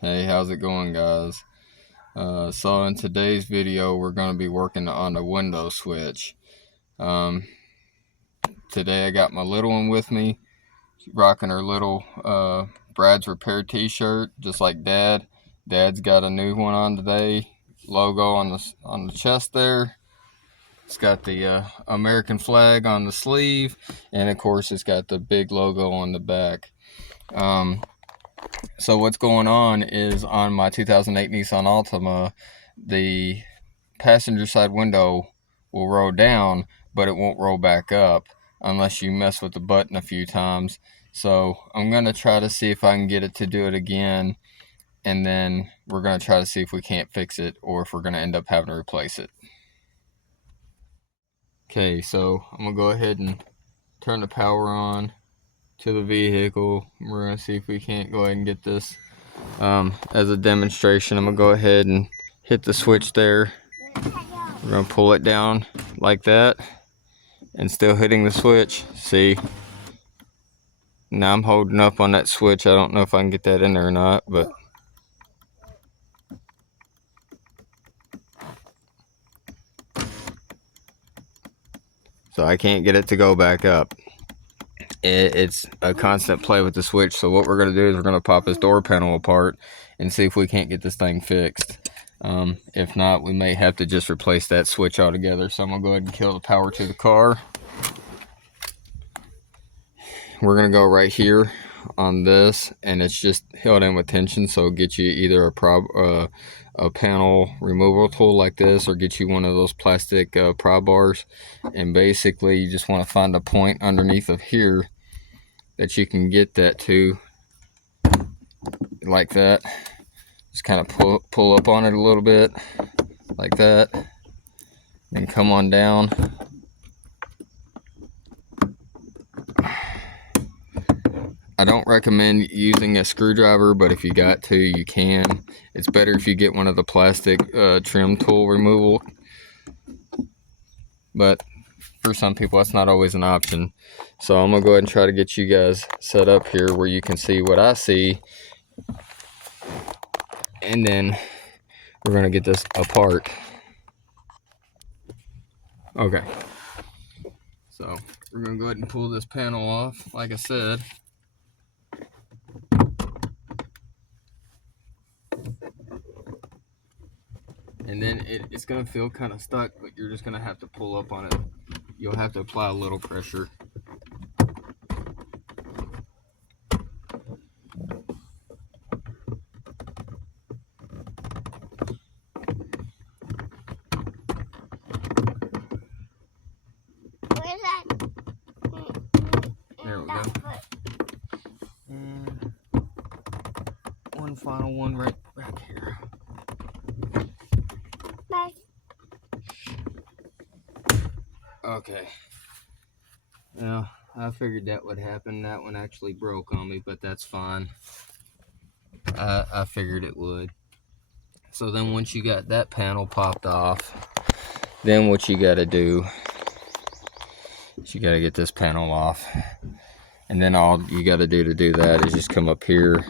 Hey, how's it going, guys? So in today's video, we're going to be working on the window switch. Today I got my little one with me, rocking her little Brad's Repair t-shirt, just like Dad. Dad's got a new one on today. Logo on the chest there. It's got the American flag on the sleeve, and of course it's got the big logo on the back. So what's going on is on my 2008 Nissan Altima, the passenger side window will roll down, but it won't roll back up unless you mess with the button a few times. So I'm going to try to see if I can get it to do it again, and then we're going to try to see if we can't fix it or if we're going to end up having to replace it. Okay, so I'm going to go ahead and turn the power on to the vehicle. We're going to see if we can't go ahead and get this as a demonstration. I'm going to go ahead and hit the switch there. We're going to pull it down like that and still hitting the switch. See, now I'm holding up on that switch. I don't know if I can get that in there or not, but so I can't get it to go back up. It's a constant play with the switch. So what we're going to do is we're going to pop this door panel apart and see if we can't get this thing fixed. If not, we may have to just replace that switch altogether. So I'm going to go ahead and kill the power to the car. We're going to go right here on this, and it's just held in with tension, so it'll get you either a panel removal tool like this, or get you one of those plastic pry bars. And basically you just want to find a point underneath of here that you can get that to, like that. Just kind of pull up on it a little bit like that, and come on down. I don't recommend using a screwdriver, but if you got to, you can. It's better if you get one of the plastic trim tool removal. But for some people, that's not always an option. So I'm going to go ahead and try to get you guys set up here where you can see what I see. And then we're going to get this apart. Okay. So we're going to go ahead and pull this panel off, like I said. And then it's going to feel kind of stuck, but you're just going to have to pull up on it. You'll have to apply a little pressure. Where's that? There we go. And one final one right back here. Okay. Now, I figured that would happen. That one actually broke on me, but that's fine. I figured it would. So then once you got that panel popped off, then what you got to do is you got to get this panel off. And then all you got to do that is just come up here,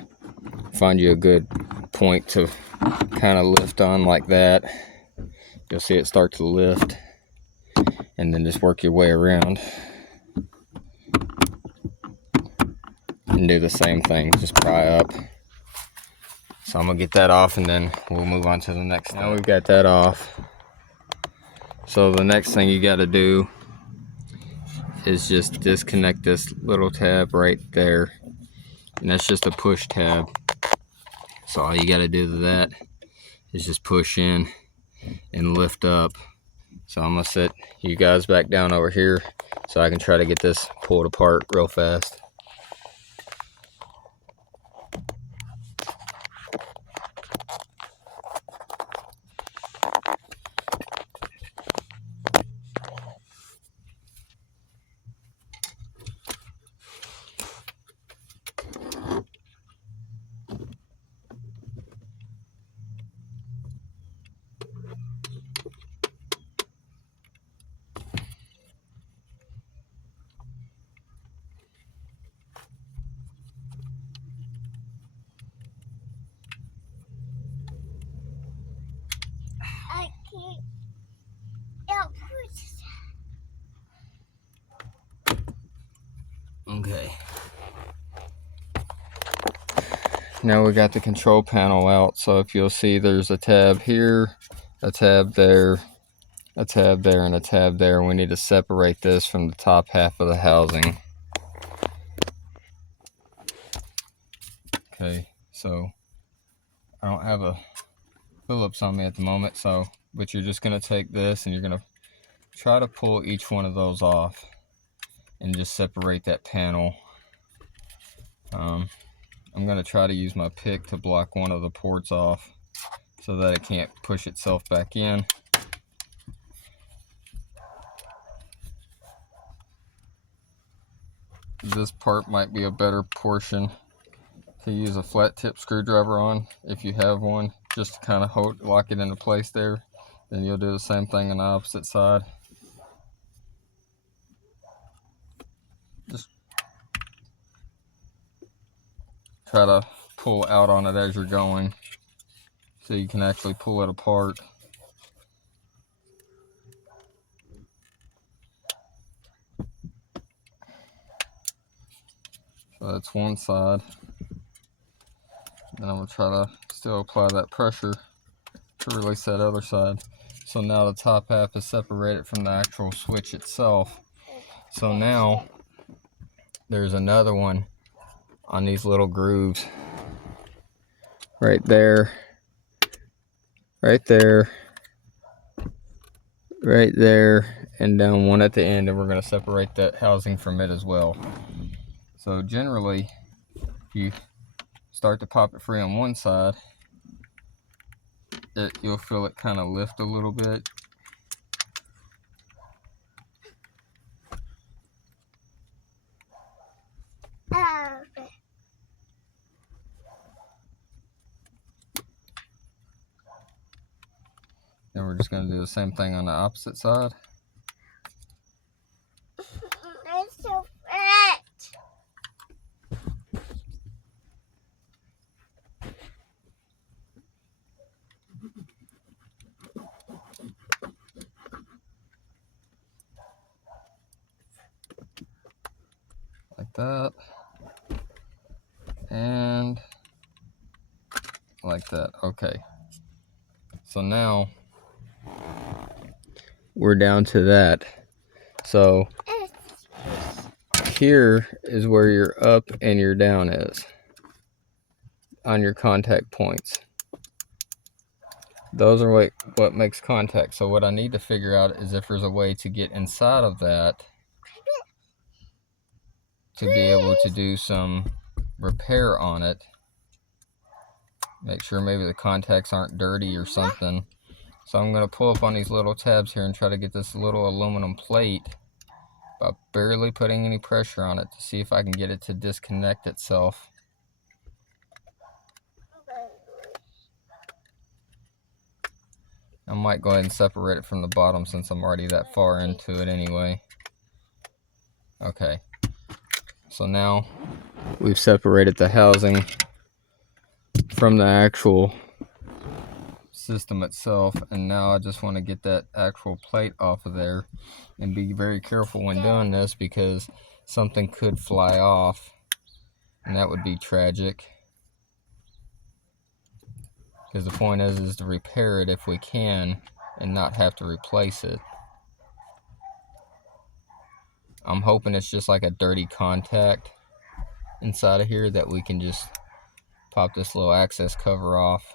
find you a good point to kind of lift on like that. You'll see it start to lift, and then just work your way around and do the same thing, just pry up. So I'm gonna get that off, and then we'll move on to the next thing. Now we've got that off. So the next thing you got to do is just disconnect this little tab right there, and that's just a push tab. So all you got to do to that is just push in and lift up. So I'm gonna set you guys back down over here so I can try to get this pulled apart real fast. Okay. Now we got the control panel out, so if you'll see there's a tab here, a tab there, a tab there, and a tab there. We need to separate this from the top half of the housing. Okay, so I don't have a Phillips on me at the moment, but you're just going to take this and you're going to try to pull each one of those off and just separate that panel. I'm going to try to use my pick to block one of the ports off so that it can't push itself back in. This part might be a better portion to use a flat tip screwdriver on if you have one, just to kind of lock it into place there. Then you'll do the same thing on the opposite side. Just try to pull out on it as you're going so you can actually pull it apart. So that's one side. Then I'm going to try to still apply that pressure to release that other side. So now the top half is separated from the actual switch itself. So now there's another one on these little grooves. Right there, right there, right there, and down one at the end, and we're going to separate that housing from it as well. So generally, if you start to pop it free on one side, you'll feel it kind of lift a little bit. Then we're just going to do the same thing on the opposite side. It's so fat. Like that. And like that. Okay. So now we're down to that. So here is where your up and your down is on your contact points. Those are what makes contact. So what I need to figure out is if there's a way to get inside of that to be able to do some repair on it. Make sure maybe the contacts aren't dirty or something. So I'm going to pull up on these little tabs here and try to get this little aluminum plate by barely putting any pressure on it to see if I can get it to disconnect itself. I might go ahead and separate it from the bottom since I'm already that far into it anyway. Okay, so now we've separated the housing from the actual system itself, and now I just want to get that actual plate off of there and be very careful when doing this because something could fly off and that would be tragic, because the point is to repair it if we can and not have to replace it. I'm hoping it's just like a dirty contact inside of here that we can just pop this little access cover off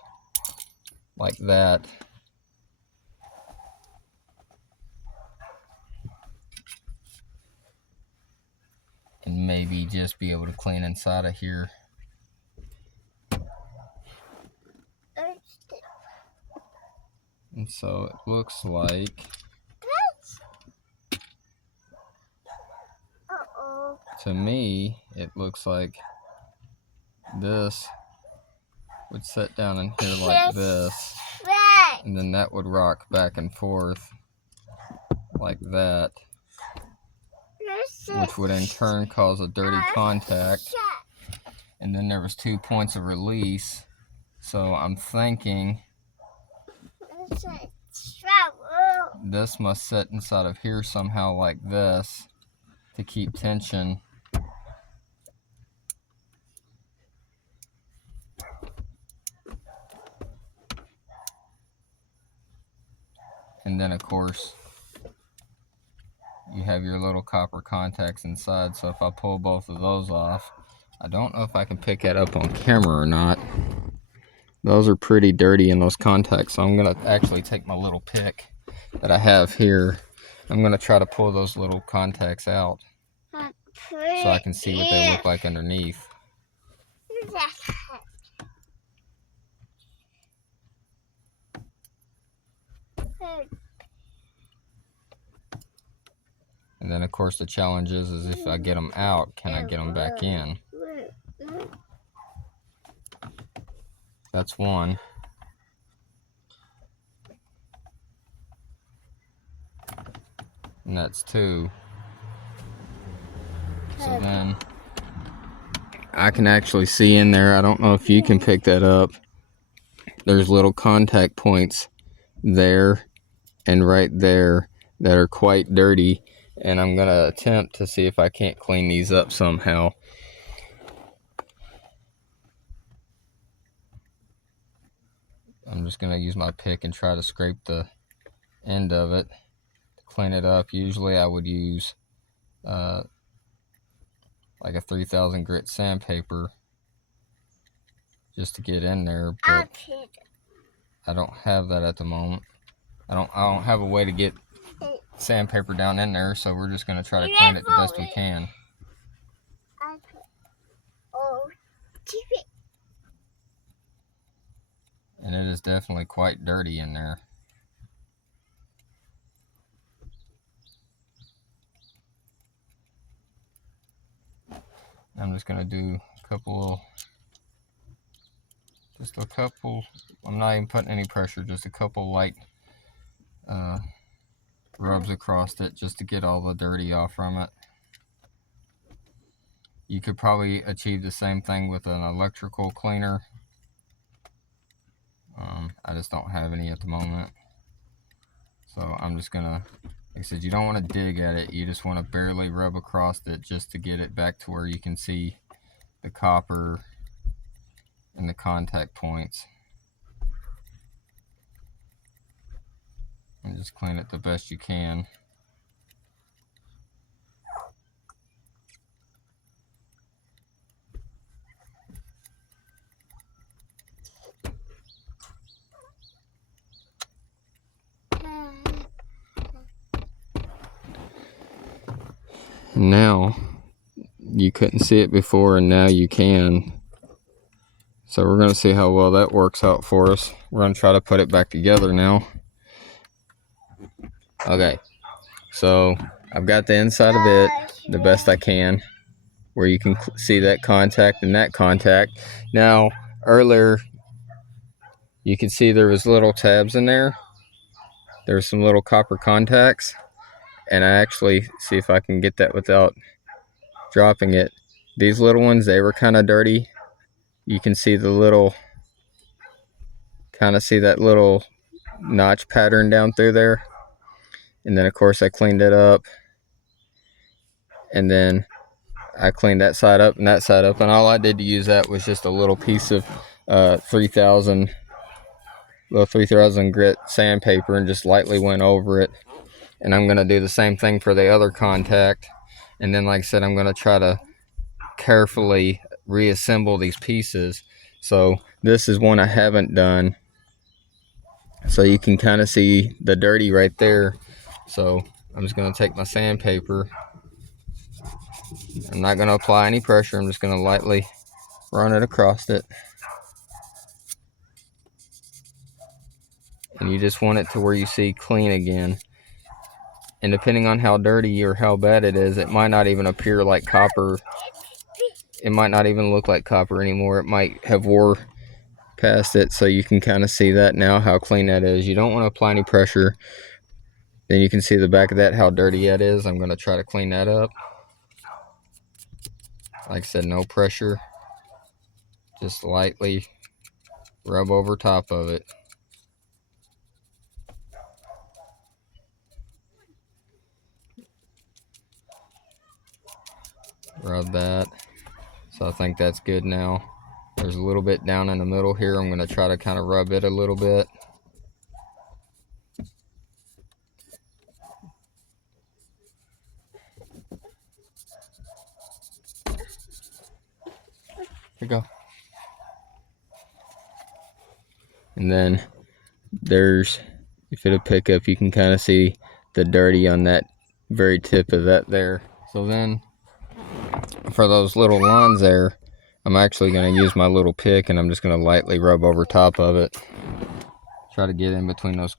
like that. And maybe just be able to clean inside of here. And so it looks like, to me, it looks like this would sit down in here like this, and then that would rock back and forth like that, which would in turn cause a dirty contact, and then there was 2 points of release. So I'm thinking this must sit inside of here somehow like this to keep tension And then of course you have your little copper contacts inside. So if I pull both of those off, I don't know if I can pick that up on camera or not. Those are pretty dirty in those contacts. So I'm gonna actually take my little pick that I have here. I'm gonna try to pull those little contacts out so I can see what they look like underneath. And then of course the challenge is if I get them out, can I get them back in? That's one. And that's two. So then I can actually see in there, I don't know if you can pick that up, there's little contact points there and right there that are quite dirty, and I'm gonna attempt to see if I can't clean these up somehow. I'm just gonna use my pick and try to scrape the end of it to clean it up. Usually I would use like a 3000 grit sandpaper just to get in there, but I don't have that at the moment. I don't have a way to get sandpaper down in there, so we're just gonna try to clean it the best we can. And it is definitely quite dirty in there. I'm just gonna do a couple, I'm not even putting any pressure, just a couple light rubs across it just to get all the dirty off from it. You could probably achieve the same thing with an electrical cleaner. I just don't have any at the moment. So I'm just gonna, like I said, you don't want to dig at it. You just want to barely rub across it just to get it back to where you can see the copper and the contact points. And just clean it the best you can. Now, you couldn't see it before and now you can. So we're going to see how well that works out for us. We're going to try to put it back together now. Okay, so I've got the inside of it the best I can, where you can see that contact and that contact. Now, earlier, you can see there was little tabs in there. There's some little copper contacts. And I actually, see if I can get that without dropping it. These little ones, they were kind of dirty. You can see the little, kind of see that little notch pattern down through there. And then of course I cleaned it up. And then I cleaned that side up and that side up. And all I did to use that was just a little piece of 3000 grit sandpaper and just lightly went over it. And I'm going to do the same thing for the other contact. And then, like I said, I'm going to try to carefully reassemble these pieces. So this is one I haven't done. So you can kind of see the dirty right there. So I'm just going to take my sandpaper. I'm not going to apply any pressure. I'm just going to lightly run it across it. And you just want it to where you see clean again. And depending on how dirty or how bad it is, it might not even appear like copper. It might not even look like copper anymore. It might have wore past it. So you can kind of see that now, how clean that is. You don't want to apply any pressure. Then you can see the back of that, how dirty that is. I'm going to try to clean that up. Like I said, no pressure. Just lightly rub over top of it. Rub that. So I think that's good now. There's a little bit down in the middle here. I'm going to try to kind of rub it a little bit. you go. And then there's, if it'll pick up, you can kind of see the dirty on that very tip of that there. So then for those little lines there, I'm actually going to use my little pick and I'm just going to lightly rub over top of it. Try to get in between those.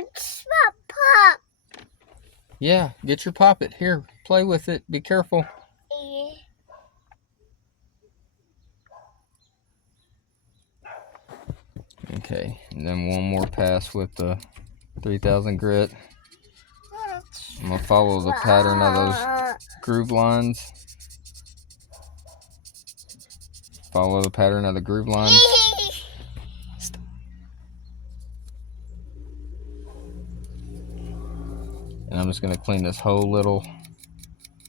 Let's pop. Yeah, get your poppet. Here, play with it. Be careful. Okay, and then one more pass with the 3000 grit. I'm going to follow the pattern of those groove lines. Follow the pattern of the groove lines. And I'm just going to clean this whole little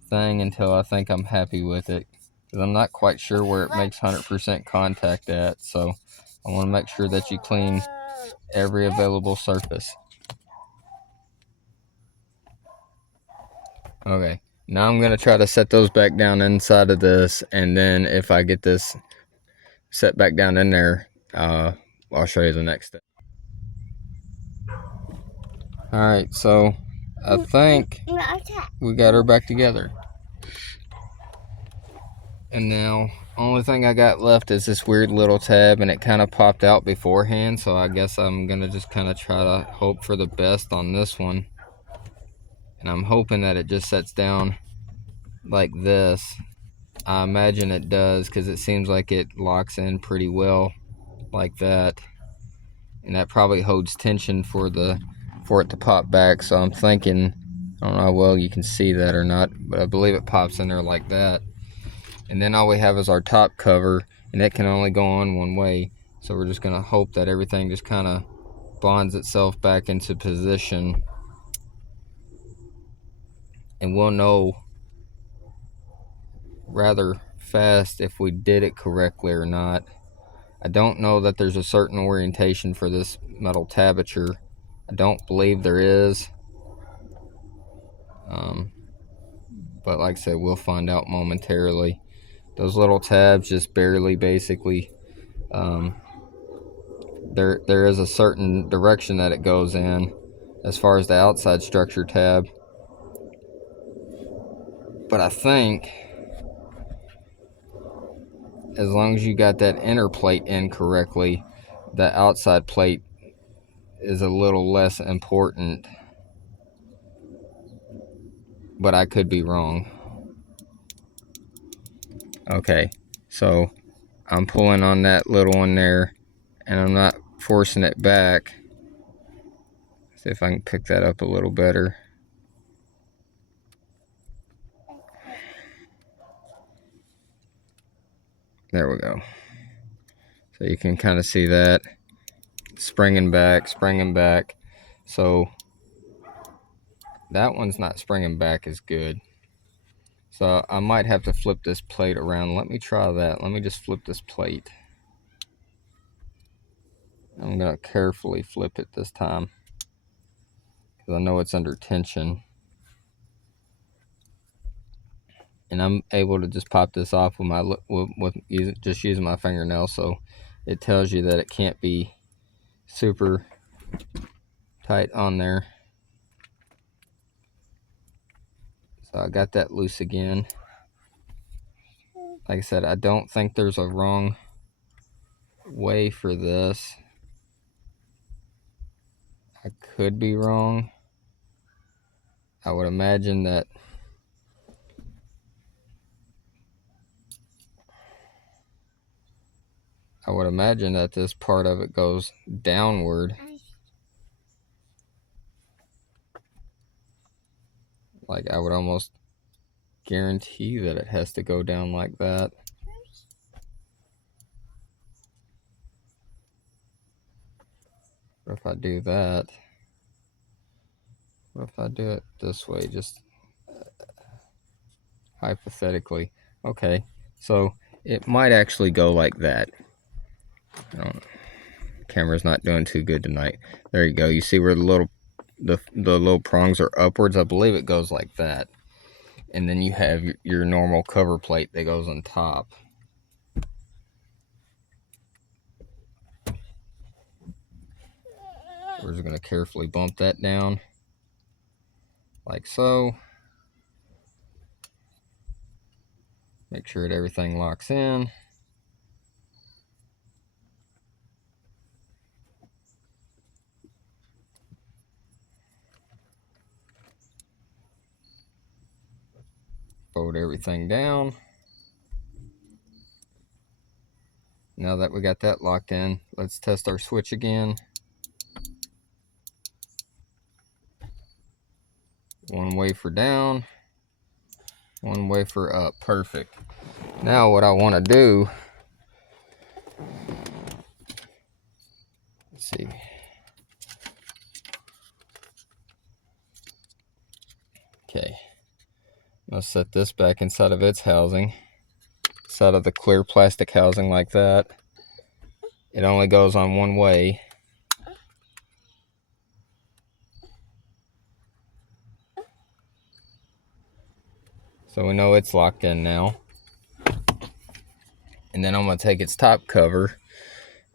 thing until I think I'm happy with it. Because I'm not quite sure where it makes 100% contact at. So I want to make sure that you clean every available surface. Okay, now I'm going to try to set those back down inside of this. And then if I get this set back down in there, I'll show you the next step. Alright, so I think we got her back together. And now, only thing I got left is this weird little tab, and it kind of popped out beforehand, so I guess I'm going to just kind of try to hope for the best on this one. And I'm hoping that it just sets down like this. I imagine it does, because it seems like it locks in pretty well like that. And that probably holds tension for it to pop back. So I'm thinking, I don't know how well you can see that or not, but I believe it pops in there like that. And then all we have is our top cover, and it can only go on one way. So we're just gonna hope that everything just kind of bonds itself back into position. And we'll know rather fast if we did it correctly or not. I don't know that there's a certain orientation for this metal tabature. I don't believe there is. But like I said, we'll find out momentarily. Those little tabs just barely basically, there is a certain direction that it goes in as far as the outside structure tab. But I think as long as you got that inner plate in correctly, the outside plate is a little less important. But I could be wrong. Okay, so I'm pulling on that little one there, and I'm not forcing it back. See if I can pick that up a little better. There we go. So you can kind of see that springing back. So that one's not springing back as good. So I might have to flip this plate around. Let me try that. Let me just flip this plate. I'm going to carefully flip it this time, because I know it's under tension. And I'm able to just pop this off with my just using my fingernail, so it tells you that it can't be super tight on there. So I got that loose again. Like I said, I don't think there's a wrong way for this. I could be wrong. I would imagine that this part of it goes downward. Like, I would almost guarantee that it has to go down like that. But if I do that, what if I do it this way, just hypothetically? Okay, so it might actually go like that. camera's not doing too good tonight. There you go. You see where the little prongs are upwards? I believe it goes like that. And then you have your normal cover plate that goes on top. We're just going to carefully bump that down like so. Make sure that everything locks in. Fold everything down. Now that we got that locked in, let's test our switch again. One wafer down, one wafer up. Perfect. Now what I want to do, let's see. Okay. I'll set this back inside of its housing. Inside of the clear plastic housing like that. It only goes on one way. So we know it's locked in now. And then I'm going to take its top cover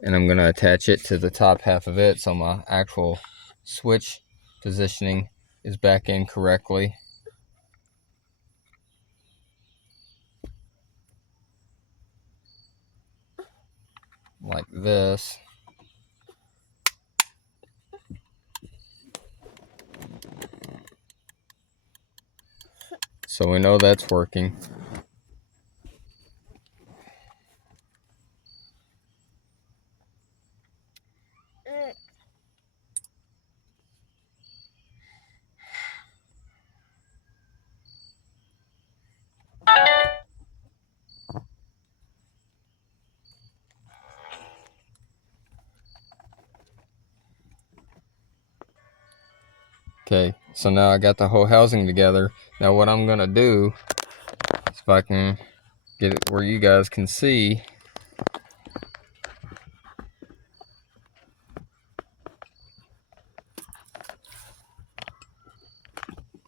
and I'm going to attach it to the top half of it so my actual switch positioning is back in correctly. Like this. So we know that's working. Okay, so now I got the whole housing together. Now what I'm gonna do is, if I can get it where you guys can see,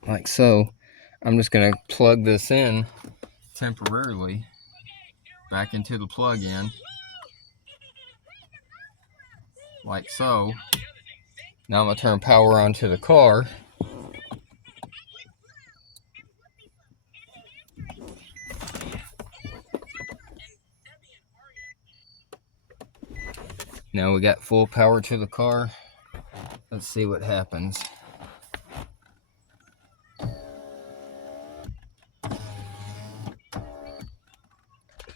like so, I'm just gonna plug this in temporarily back into the plug-in, like so. Now I'm gonna turn power on to the car. Now we got full power to the car. Let's see what happens.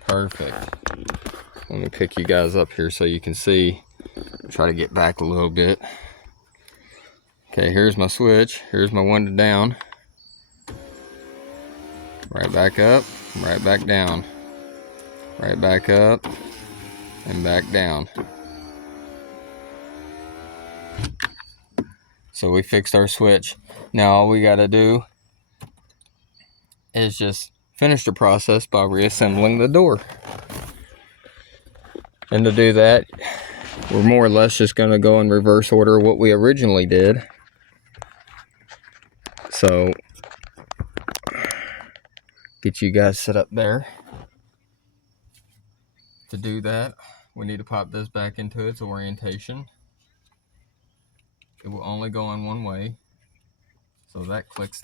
Perfect. Let me pick you guys up here so you can see. Try to get back a little bit. Okay, here's my switch. Here's my window down. Right back up, right back down. Right back up, and back down. So we fixed our switch. Now all we gotta do is just finish the process by reassembling the door. And to do that, we're more or less just gonna go in reverse order what we originally did. So, get you guys set up there. To do that, we need to pop this back into its orientation. It will only go in one way. So that clicks.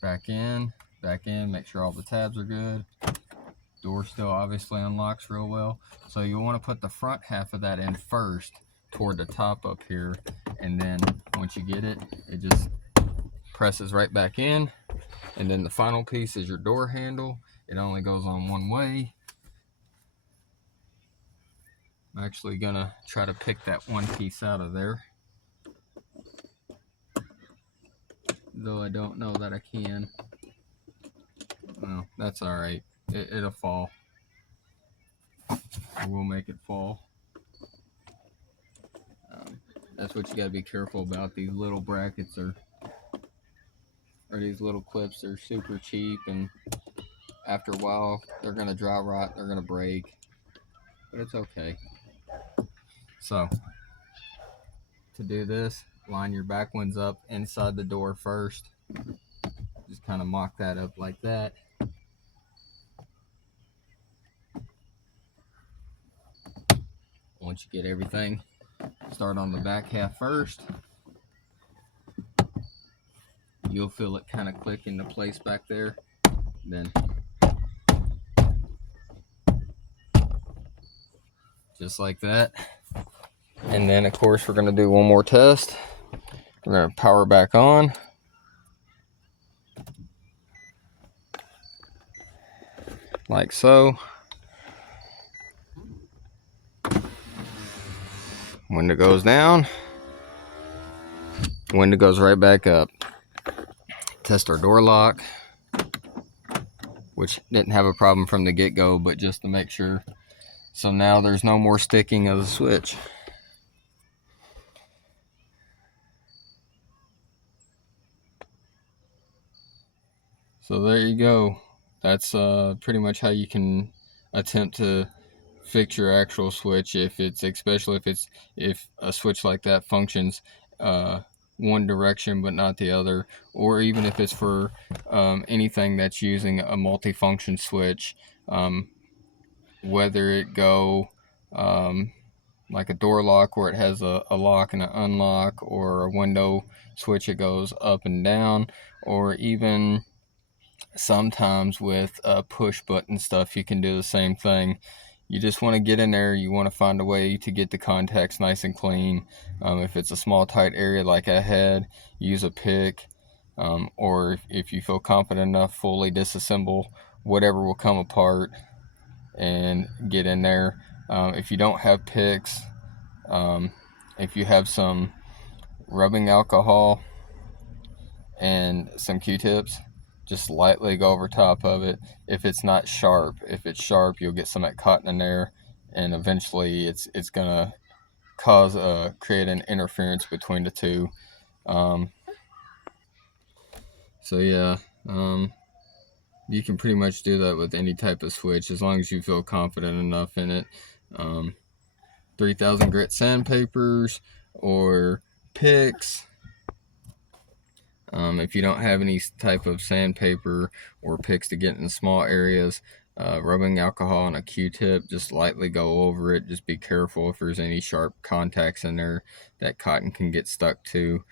Back in, make sure all the tabs are good. Door still obviously unlocks real well. So you want to put the front half of that in first toward the top up here. And then once you get it, it just presses right back in. And then the final piece is your door handle. It only goes on one way. I'm actually gonna try to pick that one piece out of there, though I don't know that I can. Well, that's all right. It'll fall. We'll make it fall. That's what you gotta be careful about. These little brackets or these little clips are super cheap, and after a while, they're going to dry rot, they're going to break, but it's okay. So, to do this, line your back ones up inside the door first. Just kind of mock that up like that. Once you get everything, start on the back half first. You'll feel it kind of click into place back there. Then just like that. And then of course we're going to do one more test. We're going to power back on. Like so. Window goes down. Window goes right back up. Test our door lock, which didn't have a problem from the get-go, but just to make sure. So now there's no more sticking of the switch. So there you go. That's pretty much how you can attempt to fix your actual switch, especially if a switch like that functions one direction but not the other, or even if it's for anything that's using a multifunction switch, whether it go like a door lock where it has a lock and an unlock, or a window switch that goes up and down, or even sometimes with push button stuff you can do the same thing. You just want to get in there, you want to find a way to get the contacts nice and clean. If it's a small tight area like I had, use a pick, or if you feel confident enough, fully disassemble whatever will come apart and get in there. If you don't have picks, if you have some rubbing alcohol and some Q-tips, just lightly go over top of it. If it's not sharp, if it's sharp, you'll get some of that cotton in there, and eventually it's gonna create an interference between the two. So yeah, you can pretty much do that with any type of switch as long as you feel confident enough in it. 3000 grit sandpapers or picks. If you don't have any type of sandpaper or picks to get in small areas, rubbing alcohol and a Q-tip, just lightly go over it. Just be careful if there's any sharp contacts in there that cotton can get stuck to.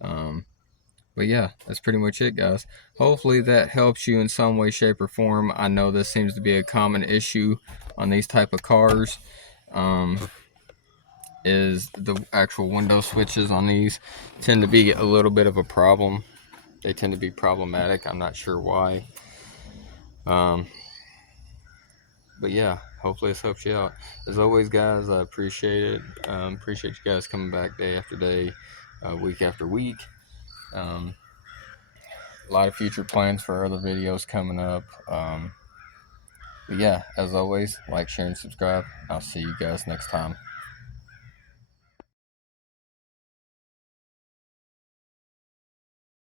But yeah, that's pretty much it, guys. Hopefully that helps you in some way, shape, or form. I know this seems to be a common issue on these type of cars. Is the actual window switches on these tend to be a little bit of a problem. They tend to be problematic. I'm not sure why. But yeah, hopefully this helps you out. As always, guys, I appreciate it. Appreciate you guys coming back day after day, week after week. A lot of future plans for other videos coming up. But yeah, as always, like, share, and subscribe. I'll see you guys next time.